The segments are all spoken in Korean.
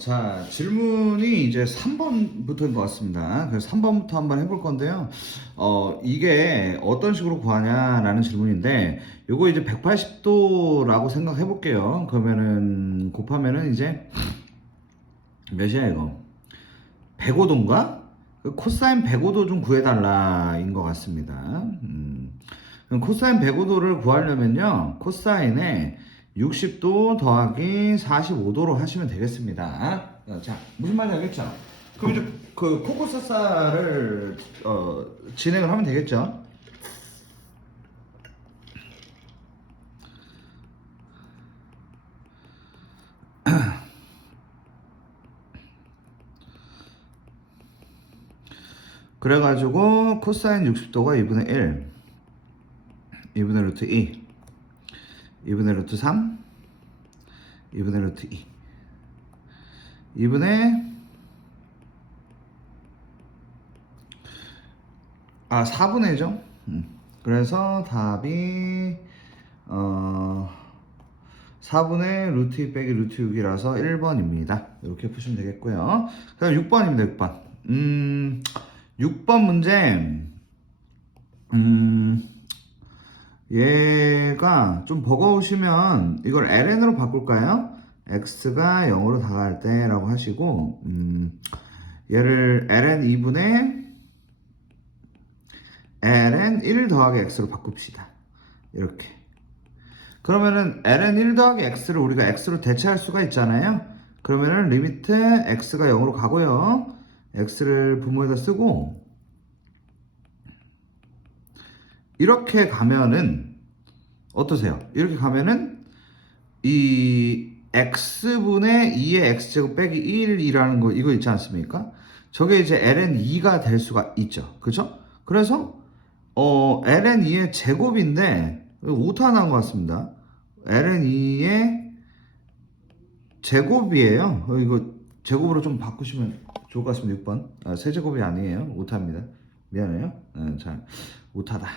자, 질문이 이제 3번부터인 것 같습니다. 그래서 3번부터 한번 해볼 건데요. 이게 어떤 식으로 구하냐라는 질문인데, 요거 이제 180도라고 생각해 볼게요. 그러면은, 곱하면은 이제, 몇이야, 이거? 105도인가? 코사인 105도 좀 구해달라인 것 같습니다. 그럼 코사인 105도를 구하려면요, 코사인에 60도 더하기 45도로 하시면 되겠습니다. 자, 무슨 말인지 알겠죠? 그럼 이제 그 코코사사를 진행을 하면 되겠죠? 그래가지고 코사인 60도가 2분의 1, 2분의 루트 2, 2분의 루트 3, 2분의 루트 2, 2분의 4분의 1죠. 그래서 답이 4분의 루트 2 빼기 루트 6이라서 1번입니다. 이렇게 푸시면 되겠고요. 그 다음 6번입니다. 6번. 6번 문제. 얘가 좀 버거우시면 이걸 ln으로 바꿀까요? x가 0으로 다가갈 때 라고 하시고, 얘를 ln 2분의 ln 1 더하기 x로 바꿉시다. 이렇게. 그러면은 ln 1 더하기 x를 우리가 x로 대체할 수가 있잖아요. 그러면은 리미트 x가 0으로 가고요. x를 분모에다 쓰고 이렇게 가면은 어떠세요? 이렇게 가면은 이 x분의 2의 x제곱 빼기 1이라는 거 이거 있지 않습니까? 저게 이제 ln 2가 될 수가 있죠. 그죠? 그래서 ln 2의 제곱인데 오타 나온 것 같습니다. ln 2의 제곱이에요. 이거 제곱으로 좀 바꾸시면 좋을 것 같습니다. 6번. 세제곱이 아니에요. 오타입니다. 미안해요. 자, 오타다.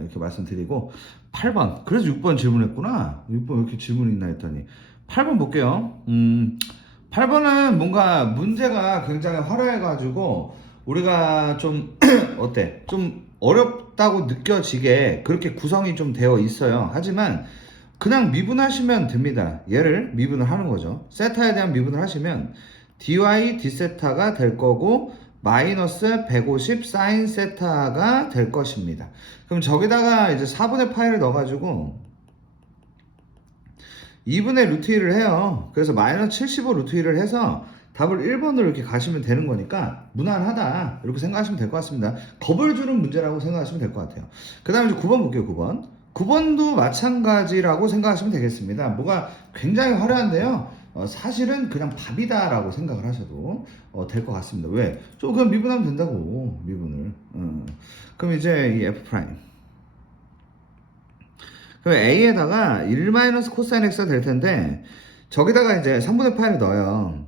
이렇게 말씀드리고 8번. 그래서 6번 질문했구나. 6번 왜 이렇게 질문이 있나 했더니 8번 볼게요. 8번은 뭔가 문제가 굉장히 화려해가지고 우리가 좀 어때? 좀 어렵다고 느껴지게 그렇게 구성이 좀 되어 있어요. 하지만 그냥 미분하시면 됩니다. 얘를 미분을 하는 거죠. 세타에 대한 미분을 하시면 dy d세타가 될 거고 마이너스 150 사인 세타가 될 것입니다. 그럼 저기다가 이제 4분의 파이를 넣어가지고 2분의 루트 1을 해요. 그래서 마이너스 75 루트 1을 해서 답을 1번으로 이렇게 가시면 되는 거니까 무난하다 이렇게 생각하시면 될 것 같습니다. 겁을 주는 문제라고 생각하시면 될 것 같아요. 그 다음에 이제 9번 볼게요. 9번. 9번도 마찬가지라고 생각하시면 되겠습니다. 뭐가 굉장히 화려한데요. 사실은 그냥 밥이다 라고 생각을 하셔도 될 것 같습니다. 왜? 좀 그냥 미분하면 된다고. 미분을. 그럼 이제 이 F 프라임. 그럼 A에다가 1 마이너스 코사인 X가 될 텐데 저기다가 이제 3분의 파이를 넣어요.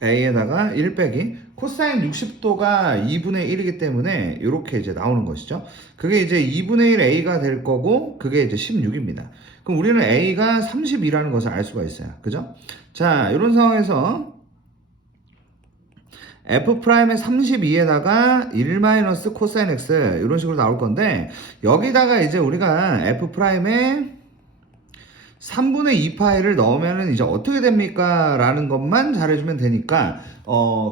A에다가 1 빼기 코사인 60도가 2분의 1이기 때문에 이렇게 이제 나오는 것이죠. 그게 이제 2분의 1 A가 될 거고 그게 이제 16입니다. 그럼 우리는 A가 32라는 것을 알 수가 있어요. 그죠? 자, 이런 상황에서 F'의 32에다가 1 마이너스 코사인 X 이런 식으로 나올 건데 여기다가 이제 우리가 F'의 3분의 2 파이를 넣으면은 이제 어떻게 됩니까? 라는 것만 잘해주면 되니까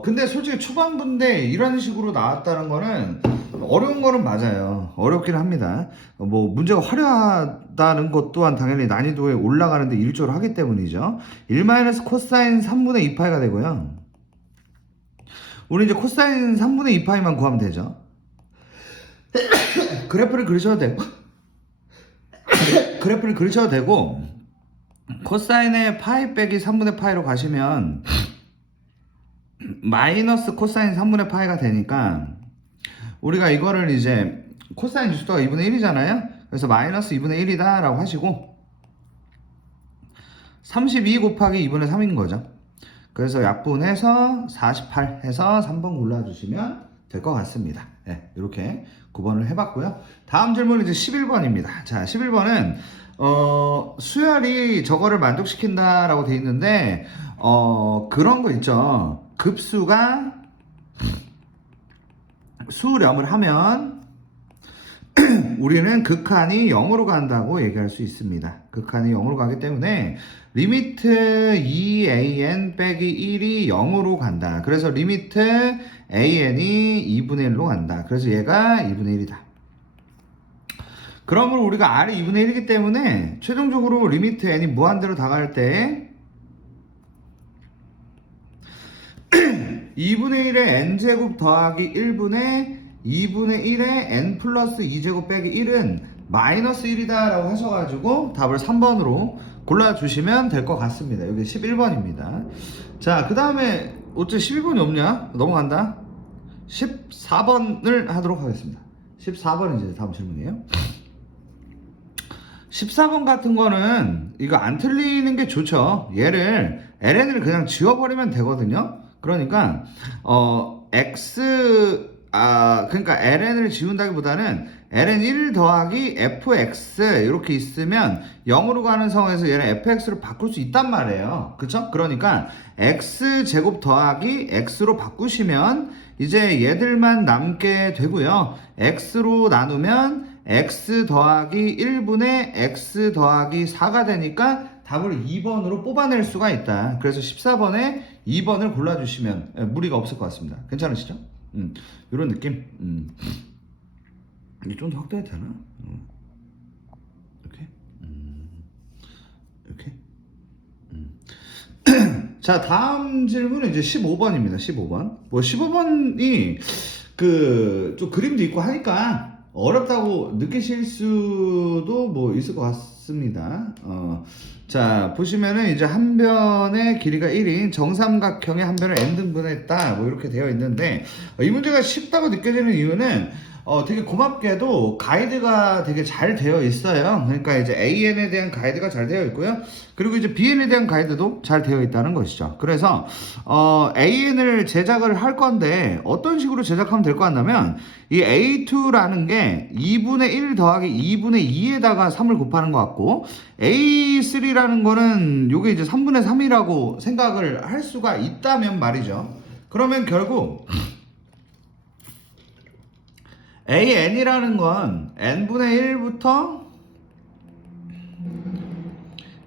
근데 솔직히 초반부인데 이런 식으로 나왔다는 거는 어려운 거는 맞아요. 어렵긴 합니다. 뭐 문제가 화려하다는 것 또한 당연히 난이도에 올라가는데 일조를 하기 때문이죠. 1 마이너스 코사인 3분의 2 파이가 되고요. 우리 이제 코사인 3분의 2 파이만 구하면 되죠. 그래프를 그리셔도 되고 그래프를 그리셔도 되고 코사인의 파이 빼기 3분의 파이로 가시면 마이너스 코사인 3분의 파이가 되니까 우리가 이거를 이제 코사인 60도가 2분의 1이잖아요. 그래서 마이너스 2분의 1이다 라고 하시고 32 곱하기 2분의 3인 거죠. 그래서 약분해서 48 해서 3번 골라주시면 될 것 같습니다. 네, 이렇게 9번을 해봤고요. 다음 질문은 이제 11번입니다. 자, 11번은 수열이 저거를 만족시킨다라고 돼 있는데, 그런 거 있죠. 급수가 수렴을 하면 우리는 극한이 0으로 간다고 얘기할 수 있습니다. 극한이 0으로 가기 때문에 리미트 2an 빼기 1이 0으로 간다. 그래서 리미트 an이 2분의 1로 간다. 그래서 얘가 2분의 1이다. 그러므로 우리가 r이 2분의 1이기 때문에 최종적으로 리미트 n이 무한대로 다가갈 때 2분의 1의 n제곱 더하기 1분의 2분의 1의 n 플러스 2제곱 빼기 1은 마이너스 1이다 라고 하셔가지고 답을 3번으로 골라주시면 될 것 같습니다. 여기 11번입니다. 자, 그 다음에 어째 11번이 없냐? 넘어간다. 14번을 하도록 하겠습니다. 14번이 이제 다음 질문이에요. 14번 같은 거는 이거 안 틀리는 게 좋죠. 얘를 ln을 그냥 지워버리면 되거든요. 그러니까 그러니까 ln을 지운다기보다는 ln 1 더하기 fx 이렇게 있으면 0으로 가는 상황에서 얘는 fx로 바꿀 수 있단 말이에요. 그쵸? 그러니까 x제곱 더하기 x로 바꾸시면 이제 얘들만 남게 되고요. x로 나누면 x 더하기 1분의 x 더하기 4가 되니까 답을 2번으로 뽑아낼 수가 있다. 그래서 14번에 2번을 골라주시면 무리가 없을 것 같습니다. 괜찮으시죠? 이런 느낌. 이게 좀 더 확대해도 되나? 이렇게. 이렇게. 자, 다음 질문은 이제 15번입니다. 15번. 뭐 15번이 좀 그림도 있고 하니까 어렵다고 느끼실 수도 뭐 있을 것 같습니다. 자, 보시면은 이제 한 변의 길이가 1인 정삼각형의 한 변을 n등분 했다. 뭐 이렇게 되어 있는데, 이 문제가 쉽다고 느껴지는 이유는 되게 고맙게도 가이드가 되게 잘 되어 있어요. 그러니까 이제 AN에 대한 가이드가 잘 되어 있고요. 그리고 이제 BN에 대한 가이드도 잘 되어 있다는 것이죠. 그래서 AN을 제작을 할 건데 어떤 식으로 제작하면 될 것 같냐면 이 A2라는 게 2분의 1 더하기 2분의 2에다가 3을 곱하는 것 같고 A3라는 거는 요게 이제 3분의 3이라고 생각을 할 수가 있다면 말이죠. 그러면 결국 AN이라는 건 n분의 1부터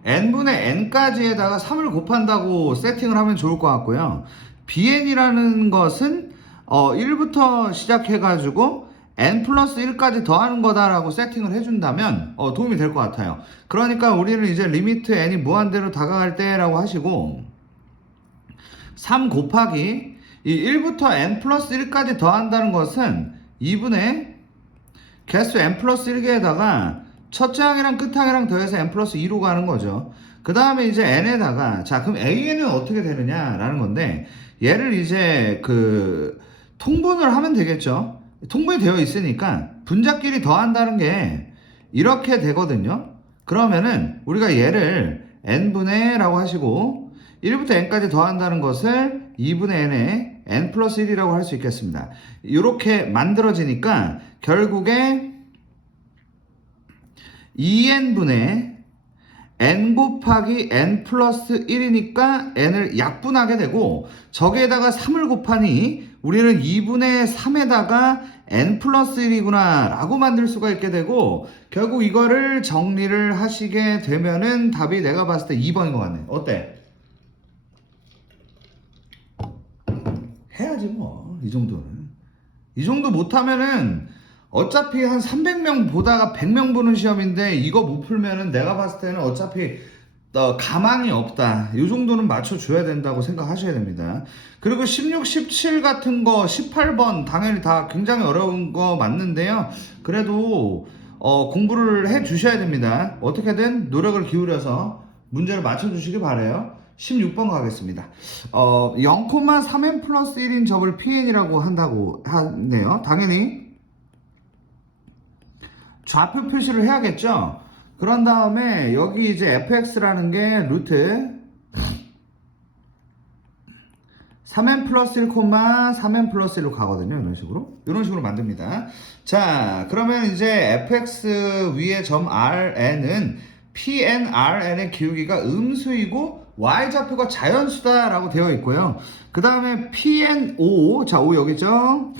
n분의 n까지에다가 3을 곱한다고 세팅을 하면 좋을 것 같고요. BN이라는 것은 1부터 시작해가지고 n 플러스 1까지 더하는 거다라고 세팅을 해준다면 도움이 될 것 같아요. 그러니까 우리는 이제 리미트 n이 무한대로 다가갈 때라고 하시고 3 곱하기 이 1부터 n 플러스 1까지 더한다는 것은 2분의 개수 n 플러스 1개에다가 첫째 항이랑 끝 항이랑 더해서 n 플러스 2로 가는 거죠. 그 다음에 이제 n에다가 자 그럼 an은 어떻게 되느냐라는 건데 얘를 이제 통분을 하면 되겠죠. 통분이 되어 있으니까 분자끼리 더한다는 게 이렇게 되거든요. 그러면은 우리가 얘를 n분의 라고 하시고 1부터 n까지 더한다는 것을 2분의 n에 n 플러스 1이라고 할 수 있겠습니다. 이렇게 만들어지니까 결국에 2n분의 n 곱하기 n 플러스 1이니까 n을 약분하게 되고 저기에다가 3을 곱하니 우리는 2분의 3에다가 n 플러스 1이구나 라고 만들 수가 있게 되고 결국 이거를 정리를 하시게 되면은 답이 내가 봤을 때 2번인 것 같네. 어때? 해야지 뭐 이 정도는. 이 정도 못하면은 어차피 한 300명 보다가 100명 보는 시험인데 이거 못 풀면은 내가 봤을 때는 어차피 가망이 없다. 이 정도는 맞춰줘야 된다고 생각하셔야 됩니다. 그리고 16, 17 같은 거 18번 당연히 다 굉장히 어려운 거 맞는데요. 그래도 공부를 해 주셔야 됩니다. 어떻게든 노력을 기울여서 문제를 맞춰주시기 바라요. 16번 가겠습니다. 0,3n 플러스 1인 적을 PN이라고 한다고 하네요. 당연히 좌표 표시를 해야겠죠. 그런 다음에 여기 이제 fx라는 게 루트 3n 플러스 1, 3n 플러스 1로 가거든요. 이런 식으로 만듭니다. 자, 그러면 이제 fx 위에 점 rn은 PNRN의 기울기가 음수이고 y좌표가 자연수다라고 되어 있고요. 그 다음에 PNO, 자, O 여기죠.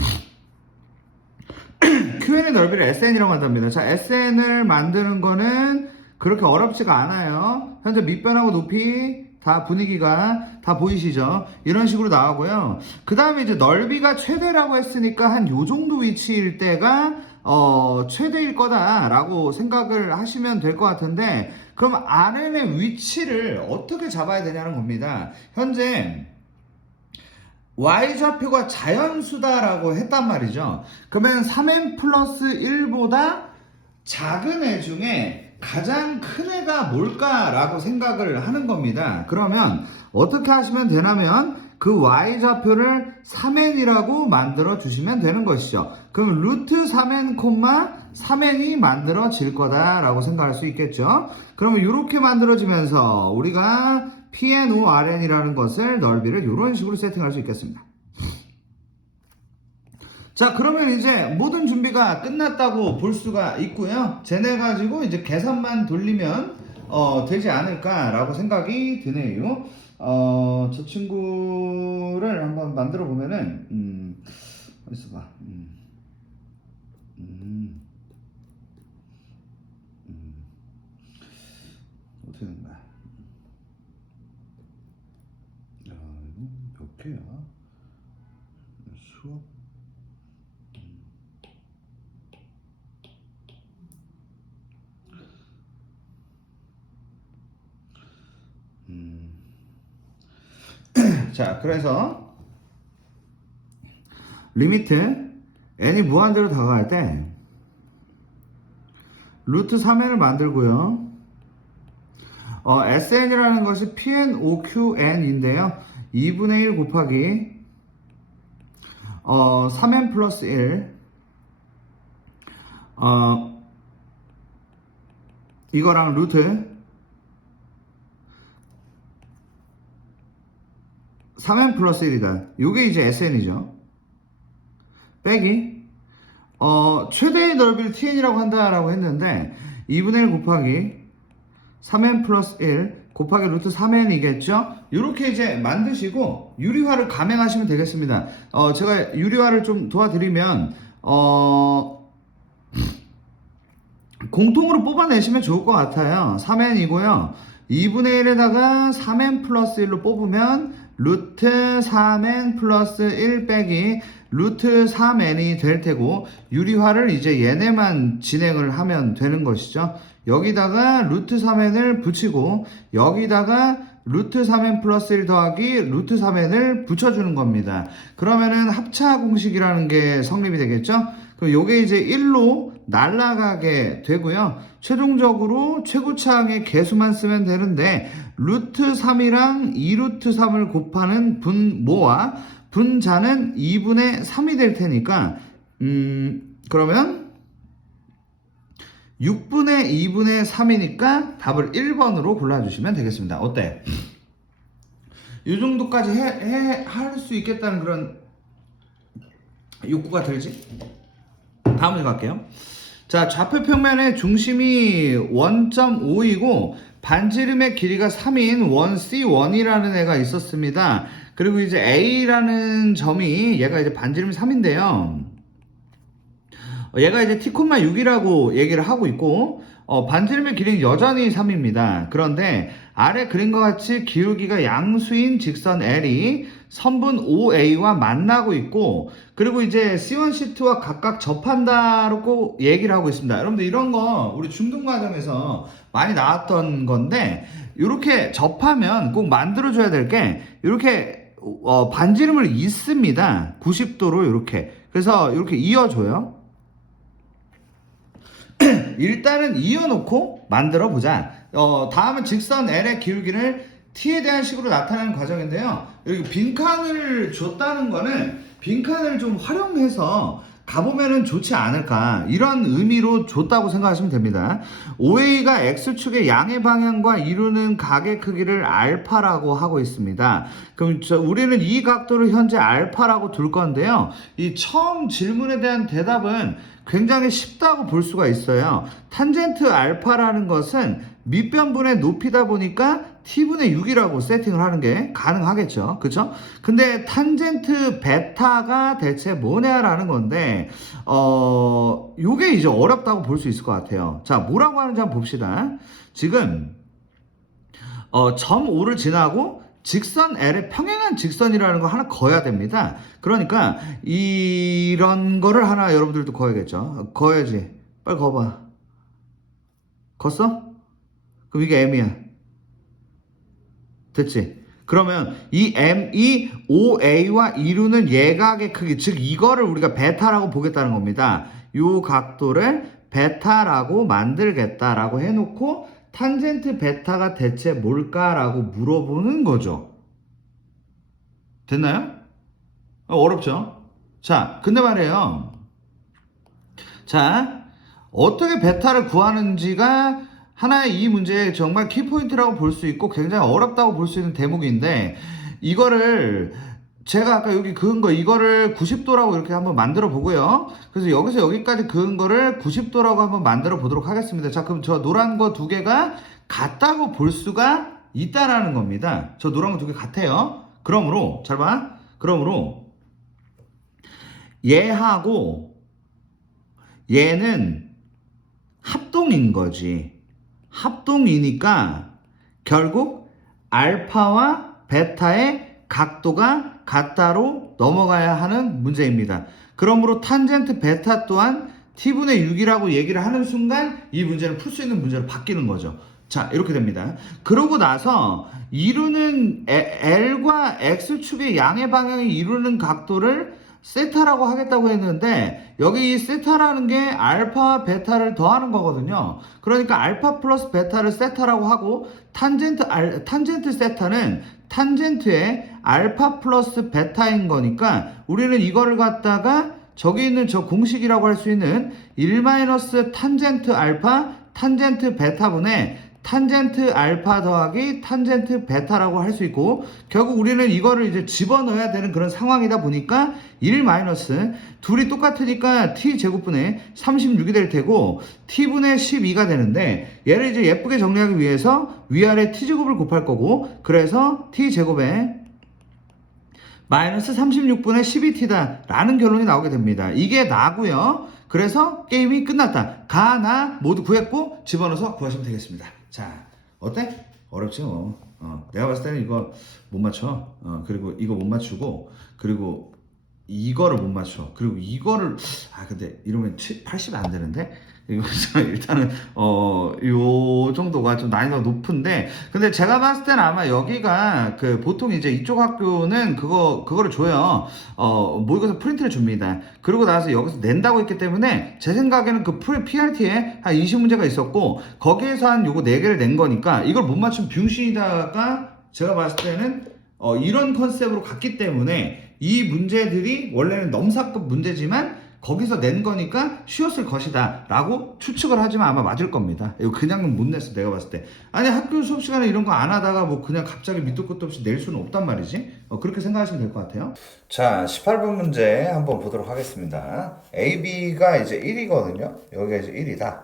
QN의 넓이를 SN이라고 한답니다. 자, SN을 만드는 거는 그렇게 어렵지가 않아요. 현재 밑변하고 높이 다 분위기가 다 보이시죠? 이런 식으로 나오고요. 그 다음에 이제 넓이가 최대라고 했으니까 한 요 정도 위치일 때가 최대일 거다라고 생각을 하시면 될 것 같은데, 그럼 RN의 위치를 어떻게 잡아야 되냐는 겁니다. 현재 y좌표가 자연수다라고 했단 말이죠. 그러면 3n 플러스 1보다 작은 애 중에 가장 큰 애가 뭘까라고 생각을 하는 겁니다. 그러면 어떻게 하시면 되냐면 그 y좌표를 3n이라고 만들어 주시면 되는 것이죠. 그럼 루트 3n, 3n이 만들어질 거다라고 생각할 수 있겠죠. 그러면 이렇게 만들어지면서 우리가 PNORN이라는 것을 넓이를 이런 식으로 세팅할 수 있겠습니다. 자, 그러면 이제 모든 준비가 끝났다고 볼 수가 있고요. 쟤네 가지고 이제 계산만 돌리면 되지 않을까라고 생각이 드네요. 저 친구를 한번 만들어 보면은 어디서 봐. 어떻게 된 거야? 야, 이거 몇 개야? 수업. 자, 그래서 리미트 n이 무한대로 다가갈 때 루트 3n을 만들고요. SN이라는 것이 PNOQN인데요. 2분의 1 곱하기 3n 플러스 1 이거랑 루트 3n 플러스 1이다. 요게 이제 SN이죠. 빼기 최대의 넓이를 TN이라고 한다라고 했는데 2분의 1 곱하기 3n 플러스 1 곱하기 루트 3n이겠죠. 이렇게 이제 만드시고 유리화를 감행하시면 되겠습니다. 제가 유리화를 좀 도와드리면 공통으로 뽑아내시면 좋을 것 같아요. 3n이고요. 2분의 1에다가 3n 플러스 1로 뽑으면 루트 3n 플러스 1 빼기 루트 3n이 될 테고, 유리화를 이제 얘네만 진행을 하면 되는 것이죠. 여기다가 루트 3n을 붙이고 여기다가 루트 3n 플러스 1 더하기 루트 3n을 붙여주는 겁니다. 그러면은 합차 공식이라는 게 성립이 되겠죠. 그럼 요게 이제 1로 날아가게 되고요. 최종적으로 최고차항의 개수만 쓰면 되는데 루트 3이랑 2루트 3을 곱하는 분모와 분자는 2분의 3이 될 테니까 그러면 6분의 2분의 3이니까 답을 1번으로 골라주시면 되겠습니다. 어때? 이 정도까지 할 수 있겠다는 그런 욕구가 들지? 다음 문제 갈게요. 자, 좌표 평면의 중심이 1.5이고 반지름의 길이가 3인 원 C1이라는 애가 있었습니다. 그리고 이제 A라는 점이 얘가 이제 반지름이 3인데요. 얘가 이제 t, 6이라고 얘기를 하고 있고 반지름의 길이는 여전히 3입니다. 그런데 아래 그림과 같이 기울기가 양수인 직선 L이 선분 OA와 만나고 있고, 그리고 이제 C1, C2와 각각 접한다고 얘기를 하고 있습니다. 여러분들 이런 거 우리 중등 과정에서 많이 나왔던 건데, 이렇게 접하면 꼭 만들어줘야 될 게 이렇게 반지름을 잇습니다. 90도로 이렇게. 그래서 이렇게 이어줘요. 일단은 이어놓고 만들어 보자. 다음은 직선 L의 기울기를 T에 대한 식으로 나타내는 과정인데요. 여기 빈칸을 줬다는 거는 빈칸을 좀 활용해서 가보면은 좋지 않을까, 이런 의미로 줬다고 생각하시면 됩니다. OA가 X축의 양의 방향과 이루는 각의 크기를 알파라고 하고 있습니다. 그럼 우리는 이 각도를 현재 알파라고 둘 건데요. 이 처음 질문에 대한 대답은 굉장히 쉽다고 볼 수가 있어요. 탄젠트 알파라는 것은 밑변분의 높이다 보니까 t분의 6이라고 세팅을 하는 게 가능하겠죠. 그쵸? 근데 탄젠트 베타가 대체 뭐냐라는 건데, 요게 이제 어렵다고 볼 수 있을 것 같아요. 자, 뭐라고 하는지 한번 봅시다. 지금, 점 5를 지나고 직선 L의 평행한 직선이라는 거 하나 그어야 됩니다. 그러니까 이런 거를 하나 여러분들도 그어야겠죠. 그어야지. 빨리 그어봐. 걷어? 그럼 이게 M이야. 됐지? 그러면 이 M이 OA와 이루는 예각의 크기, 즉 이거를 우리가 베타라고 보겠다는 겁니다. 요 각도를 베타라고 만들겠다라고 해놓고 탄젠트 베타가 대체 뭘까라고 물어보는 거죠. 됐나요? 어렵죠? 자, 근데 말이에요. 자, 어떻게 베타를 구하는지가 하나의 이 문제의 정말 키포인트라고 볼 수 있고 굉장히 어렵다고 볼 수 있는 대목인데, 이거를 제가 아까 여기 그은 거 이거를 90도라고 이렇게 한번 만들어 보고요. 그래서 여기서 여기까지 그은 거를 90도라고 한번 만들어 보도록 하겠습니다. 자, 그럼 저 노란 거 두 개가 같다고 볼 수가 있다라는 겁니다. 저 노란 거 두 개 같아요. 그러므로 잘 봐. 그러므로 얘하고 얘는 합동인 거지. 합동이니까 결국 알파와 베타의 각도가 같다로 넘어가야 하는 문제입니다. 그러므로 탄젠트 베타 또한 t분의 6이라고 얘기를 하는 순간 이 문제는 풀 수 있는 문제로 바뀌는 거죠. 자, 이렇게 됩니다. 그러고 나서 이루는 L과 X축의 양의 방향이 이루는 각도를 세타라고 하겠다고 했는데, 여기 이 세타라는 게 알파와 베타를 더하는 거거든요. 그러니까 알파 플러스 베타를 세타라고 하고, 탄젠트 세타는 탄젠트의 알파 플러스 베타인 거니까 우리는 이거를 갖다가 저기 있는 저 공식이라고 할 수 있는 1 탄젠트 알파 탄젠트 베타분의 탄젠트 알파 더하기 탄젠트 베타라고 할 수 있고, 결국 우리는 이거를 이제 집어넣어야 되는 그런 상황이다 보니까 1 둘이 똑같으니까 t 제곱분의 36이 될 테고 t분의 12가 되는데, 얘를 이제 예쁘게 정리하기 위해서 위아래 t 제곱을 곱할 거고, 그래서 t 제곱에 마이너스 36분의 12t다 라는 결론이 나오게 됩니다. 이게 나고요. 그래서 게임이 끝났다. 가, 나 모두 구했고 집어넣어서 구하시면 되겠습니다. 자, 어때? 어렵죠. 내가 봤을 때는 이거 못 맞춰. 그리고 이거 못 맞추고, 그리고 이거를 못 맞춰. 그리고 이거를, 근데 이러면 80이 안 되는데? 일단은, 요 정도가 좀 난이도가 높은데, 근데 제가 봤을 때는 아마 여기가, 보통 이제 이쪽 학교는 그거를 줘요. 모의고사 프린트를 줍니다. 그리고 나서 여기서 낸다고 했기 때문에, 제 생각에는 그 PRT에 한 20문제가 있었고, 거기에서 한 요거 4개를 낸 거니까, 이걸 못 맞추면 병신이다가, 제가 봤을 때는, 이런 컨셉으로 갔기 때문에, 이 문제들이 원래는 넘사급 문제지만 거기서 낸 거니까 쉬웠을 것이다 라고 추측을 하지만 아마 맞을 겁니다. 이거 그냥은 못 냈어, 내가 봤을 때. 아니, 학교 수업 시간에 이런 거 안 하다가 뭐 그냥 갑자기 밑도 끝도 없이 낼 수는 없단 말이지. 그렇게 생각하시면 될 것 같아요. 자, 18번 문제 한번 보도록 하겠습니다. AB가 이제 1이거든요. 여기가 이제 1이다.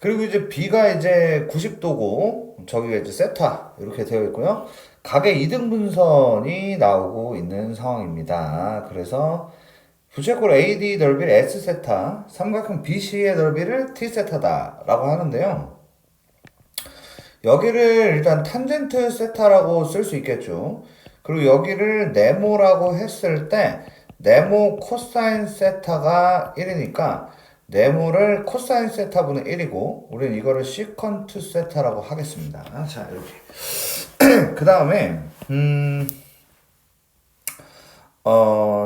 그리고 이제 B가 이제 90도고 저기가 이제 세타 이렇게 되어 있고요. 각의 이등분선이 나오고 있는 상황입니다. 그래서 부채꼴 AD 넓이를 S세타, 삼각형 BC의 넓이를 T세타다 라고 하는데요. 여기를 일단 탄젠트 세타라고 쓸 수 있겠죠. 그리고 여기를 네모라고 했을 때 네모 코사인 세타가 1이니까 네모를 코사인 세타분의 1이고 우리는 이거를 시컨트 세타라고 하겠습니다. 자, 이렇게 그 다음에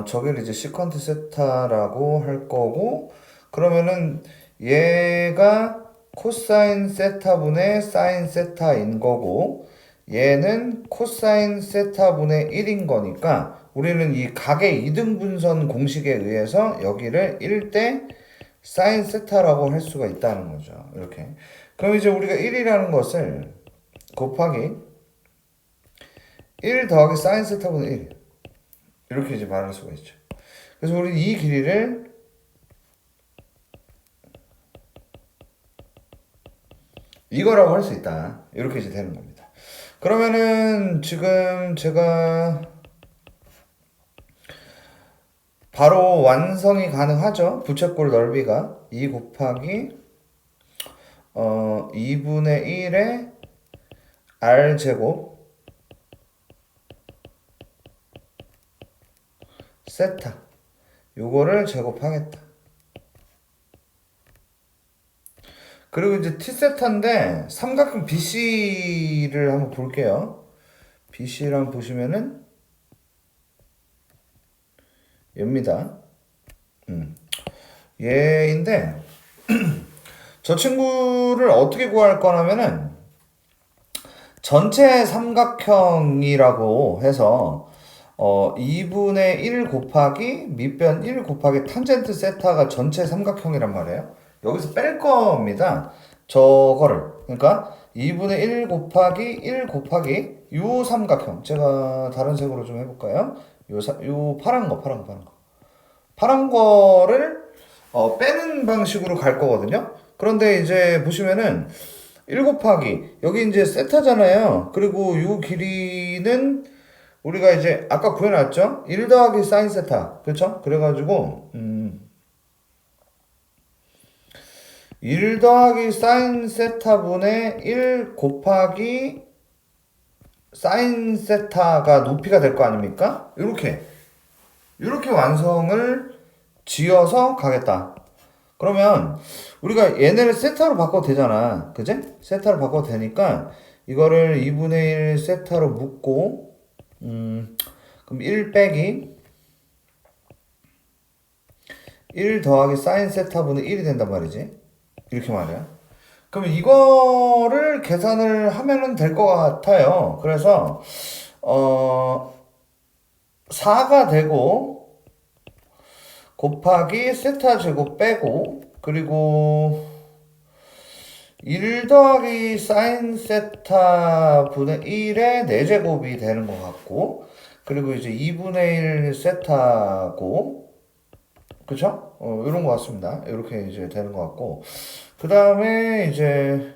저기를 이제 시컨트 세타라고 할 거고, 그러면은 얘가 코사인 세타분의 사인 세타인 거고, 얘는 코사인 세타분의 1인 거니까 우리는 이 각의 이등분선 공식에 의해서 여기를 1대 사인 세타라고 할 수가 있다는 거죠. 이렇게. 그럼 이제 우리가 1이라는 것을 곱하기 1 더하기 사인 세타분의 1 이렇게 이제 말할 수가 있죠. 그래서 우리는 이 길이를 이거라고 할 수 있다. 이렇게 이제 되는 겁니다. 그러면은 지금 제가 바로 완성이 가능하죠. 부채꼴 넓이가 2 곱하기 2분의 1의 r제곱 세타, 요거를 제곱하겠다. 그리고 이제 t세타인데 삼각형 BC를 한번 볼게요. BC를 한번 보시면은 얘입니다. 얘인데 저 친구를 어떻게 구할 거냐면은 전체 삼각형이라고 해서 2분의 1 곱하기 밑변 1 곱하기 탄젠트 세타가 전체 삼각형이란 말이에요. 여기서 뺄 겁니다. 저거를. 그러니까 2분의 1 곱하기 1 곱하기 요 삼각형. 제가 다른 색으로 좀 해볼까요? 요 파란 거. 파란 거를 빼는 방식으로 갈 거거든요. 그런데 이제 보시면은 1 곱하기 여기 이제 세타잖아요. 그리고 요 길이는 우리가 이제 아까 구해놨죠? 1 더하기 사인 세타. 그렇죠? 그래가지고 1 더하기 사인 세타분의 1 곱하기 사인 세타가 높이가 될 거 아닙니까? 이렇게 완성을 지어서 가겠다. 그러면 우리가 얘네를 세타로 바꿔도 되잖아. 그지? 세타로 바꿔도 되니까 이거를 2분의 1 세타로 묶고 그럼 1 빼기 1 더하기 사인 세타분의 1이 된단 말이지. 이렇게 말이야. 그럼 이거를 계산을 하면은 될 것 같아요. 그래서 4가 되고 곱하기 세타 제곱 빼고 그리고 1 더하기 사인 세타 분의 1의 4제곱이 되는 것 같고 그리고 이제 2분의 1 세타고 그쵸? 이런 것 같습니다. 이렇게 이제 되는 것 같고 그 다음에 이제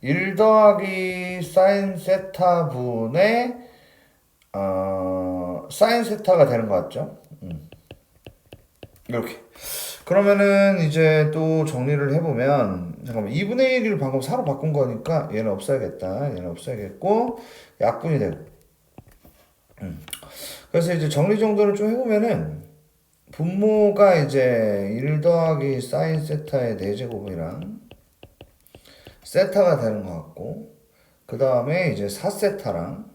1 더하기 사인 세타 분의 사인 세타가 되는 것 같죠? 이렇게. 그러면은 이제 또 정리를 해보면 잠깐만 2분의 1을 방금 4로 바꾼 거니까 얘는 없어야겠다. 얘는 없어야겠고 약분이 되고 그래서 이제 정리 정도를 좀 해보면은 분모가 이제 1 더하기 사인 세타의 4제곱이랑 세타가 되는 것 같고 그 다음에 이제 4세타랑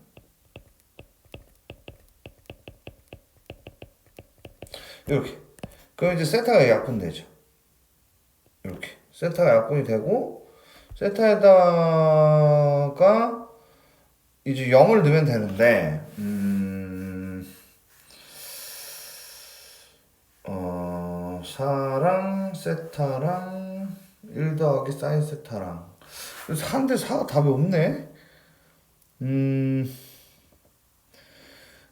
이렇게 그럼 이제 세타가 약분되죠. 이렇게 세타가 약분이 되고 세타에다가 이제 0을 넣으면 되는데 4랑 세타랑 1 더하기 사인 세타랑 그래서 한데 4가 답이 없네.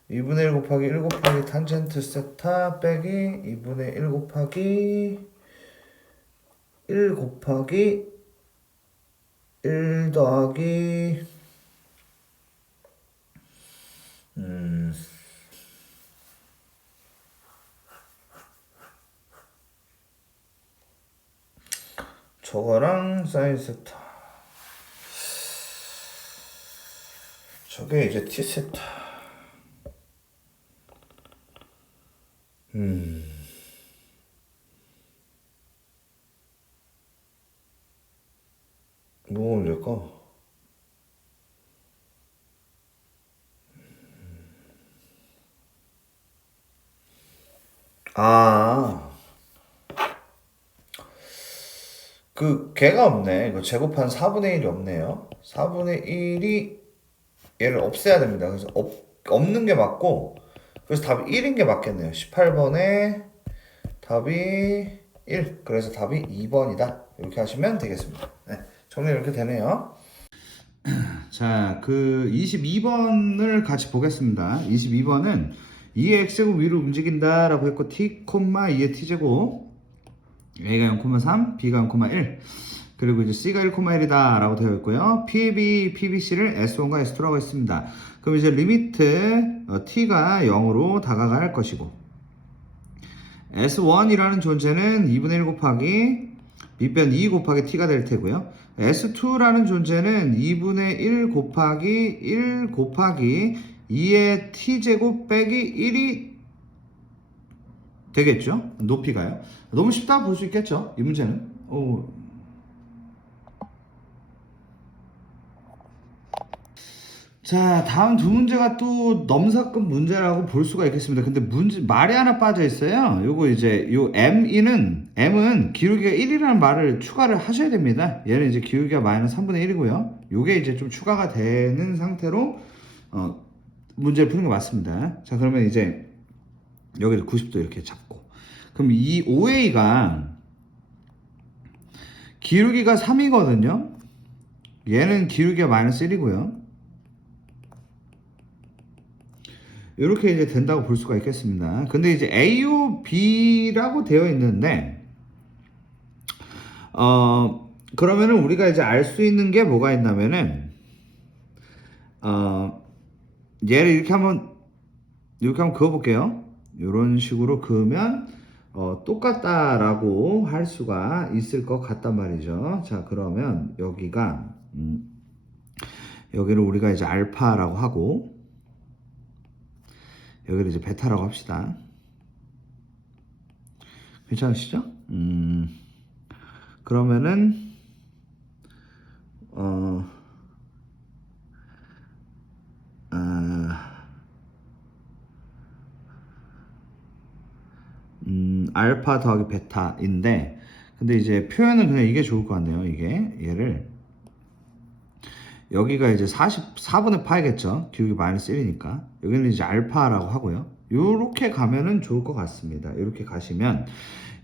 2분의 1 곱하기 1 곱하기 탄젠트 세타 빼기 2분의 1 곱하기 1 곱하기 1 더하기 저거랑 사인 세타 저게 이제 t 세타 뭐 될까? 걔가 없네. 이거 제곱한 4분의 1이 없네요. 4분의 1이 얘를 없애야 됩니다. 그래서 없는 게 맞고 그래서 답이 1인 게 맞겠네요. 18번에 답이 1. 그래서 답이 2번이다. 이렇게 하시면 되겠습니다. 네, 정리 이렇게 되네요. 자, 22번을 같이 보겠습니다. 22번은 2의 x제곱 위로 움직인다 라고 했고 t, 2의 t제곱 A가 0,3, B가 0,1 그리고 이제 C가 1,1이다 라고 되어 있고요. PB, PBC를 S1과 S2라고 했습니다. 그럼 이제 리미트 T가 0으로 다가갈 것이고 S1이라는 존재는 2분의 1 곱하기 밑변 2 곱하기 T가 될 테고요. S2라는 존재는 2분의 1 곱하기 1 곱하기 2의 T제곱 빼기 1이 되겠죠? 높이가요. 너무 쉽다 볼 수 있겠죠? 이 문제는. 자, 다음 두 문제가 또 넘사급 문제라고 볼 수가 있겠습니다. 근데 말이 하나 빠져 있어요. 요거 이제, M은 기울기가 1이라는 말을 추가를 하셔야 됩니다. 얘는 이제 기울기가 마이너스 3분의 1이고요. 요게 이제 좀 추가가 되는 상태로, 문제를 푸는 게 맞습니다. 자, 그러면 이제, 여기를 90도 이렇게 잡고. 그럼 이 OA가 기울기가 3이거든요. 얘는 기울기가 마이너스 1이고요. 이렇게 이제 된다고 볼 수가 있겠습니다. 근데 이제 AOB라고 되어 있는데, 그러면은 우리가 이제 알 수 있는 게 뭐가 있냐면은, 얘를 이렇게 한번 그어볼게요. 이런 식으로 그으면, 똑같다라고 할 수가 있을 것 같단 말이죠. 자, 그러면 여기가, 여기를 우리가 이제 알파라고 하고, 여기를 이제 베타라고 합시다. 괜찮으시죠? 그러면은 알파 더하기 베타인데, 근데 이제 표현은 그냥 이게 좋을 것 같네요. 이게 얘를 여기가 이제 44분의 파이겠죠. 기울기 마이너스 1이니까 여기는 이제 알파라고 하고요. 요렇게 가면은 좋을 것 같습니다. 이렇게 가시면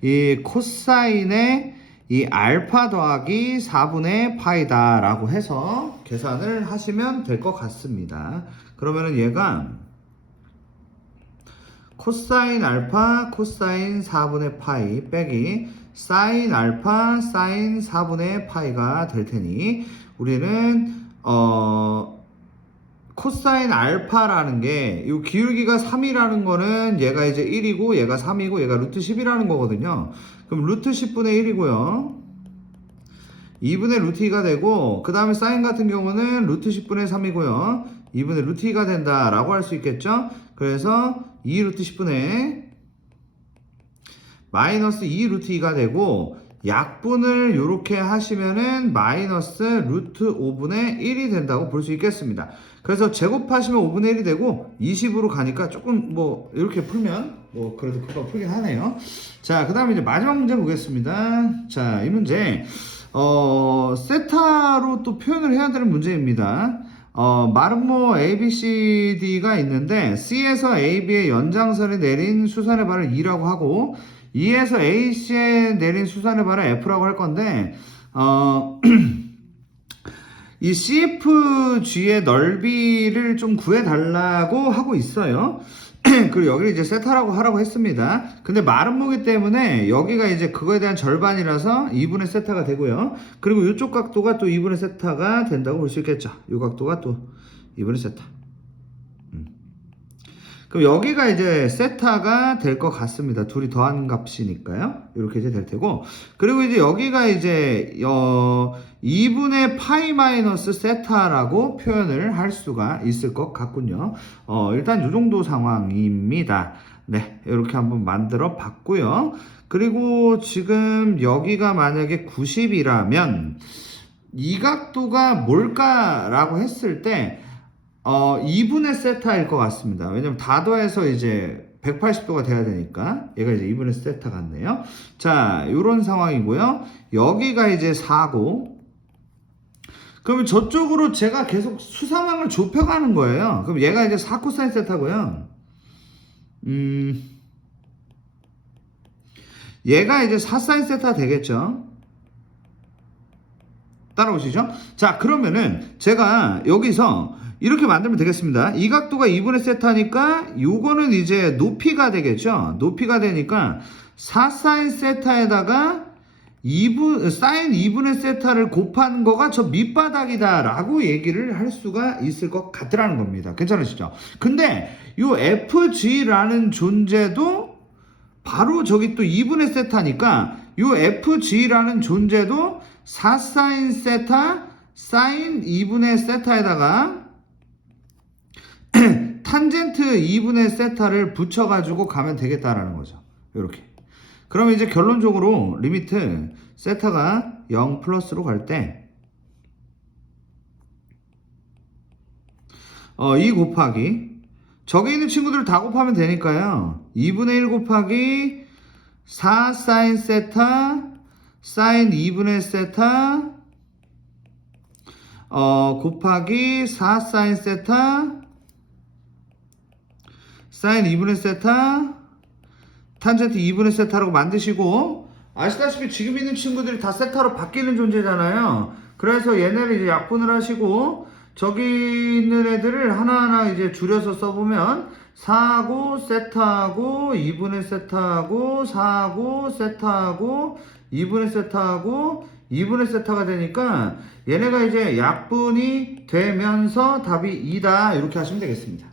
이 코사인의 이 알파 더하기 4분의 파이다 라고 해서 계산을 하시면 될 것 같습니다. 그러면은 얘가 코사인 알파 코사인 4분의 파이 빼기 사인 알파 사인 4분의 파이가 될 테니 우리는 코사인 알파라는 게 이 기울기가 3이라는 거는 얘가 이제 1이고 얘가 3이고 얘가 루트 10이라는 거거든요. 그럼 루트 10분의 1이고요. 2분의 루트 2가 되고 그 다음에 사인 같은 경우는 루트 10분의 3이고요. 2분의 루트 2가 된다라고 할 수 있겠죠. 그래서 2 루트 10분의 마이너스 2 루트 2가 되고 약분을 이렇게 하시면은 마이너스 루트 5분의 1이 된다고 볼 수 있겠습니다. 그래서 제곱하시면 5분의 1이 되고 20으로 가니까 조금 뭐 이렇게 풀면 뭐 그래도 금방 풀긴 하네요. 자, 그 다음에 이제 마지막 문제 보겠습니다. 자, 이 문제 세타로 또 표현을 해야 되는 문제입니다. 마름모 ABCD가 있는데 C에서 AB의 연장선에 내린 수선의 발을 E라고 하고 E에서 AC에 내린 수선의 발을 F라고 할 건데 이 CFG의 넓이를 좀 구해달라고 하고 있어요. 그리고 여기를 이제 세타라고 하라고 했습니다. 근데 마름모기 때문에 여기가 이제 그거에 대한 절반이라서 2분의 세타가 되고요. 그리고 이쪽 각도가 또 2분의 세타가 된다고 볼 수 있겠죠. 이 각도가 또 2분의 세타. 그럼 여기가 이제 세타가 될 것 같습니다. 둘이 더한 값이니까요. 이렇게 이제 될 테고. 그리고 이제 여기가 이제 2분의 파이 마이너스 세타라고 표현을 할 수가 있을 것 같군요. 일단 이 정도 상황입니다. 네, 이렇게 한번 만들어 봤고요. 그리고 지금 여기가 만약에 90이라면 이 각도가 뭘까라고 했을 때 2분의 세타일 것 같습니다. 왜냐면 다 더해서 이제 180도가 돼야 되니까 얘가 이제 2분의 세타 같네요. 자, 이런 상황이고요. 여기가 이제 4고 그러면 저쪽으로 제가 계속 수상항을 좁혀가는 거예요. 그럼 얘가 이제 4코사인 세타고요. 얘가 이제 4사인 세타 되겠죠. 따라오시죠? 자, 그러면은 제가 여기서 이렇게 만들면 되겠습니다. 이 각도가 2분의 세타니까 요거는 이제 높이가 되겠죠. 높이가 되니까 4 사인 세타에다가 2분, 사인 2분의 세타를 곱한 거가 저 밑바닥이다 라고 얘기를 할 수가 있을 것 같더라는 겁니다. 괜찮으시죠? 근데 요 FG라는 존재도 바로 저기 또 2분의 세타니까 요 FG라는 존재도 4 사인 세타 사인 2분의 세타에다가 탄젠트 2분의 세타를 붙여가지고 가면 되겠다라는 거죠. 이렇게. 그러면 이제 결론적으로 리미트 세타가 0 플러스로 갈 때, 이 곱하기, 저기 있는 친구들 다 곱하면 되니까요. 2분의 1 곱하기 4 사인 세타, 사인 2분의 세타, 곱하기 4 사인 세타, 사인 2분의 세타, 탄젠트 2분의 세타라고 만드시고, 아시다시피 지금 있는 친구들이 다 세타로 바뀌는 존재잖아요. 그래서 얘네를 이제 약분을 하시고, 저기 있는 애들을 하나하나 이제 줄여서 써보면 4하고 세타하고 2분의 세타하고 4하고 세타하고 2분의 세타하고 2분의 세타가 되니까 얘네가 이제 약분이 되면서 답이 2다 이렇게 하시면 되겠습니다.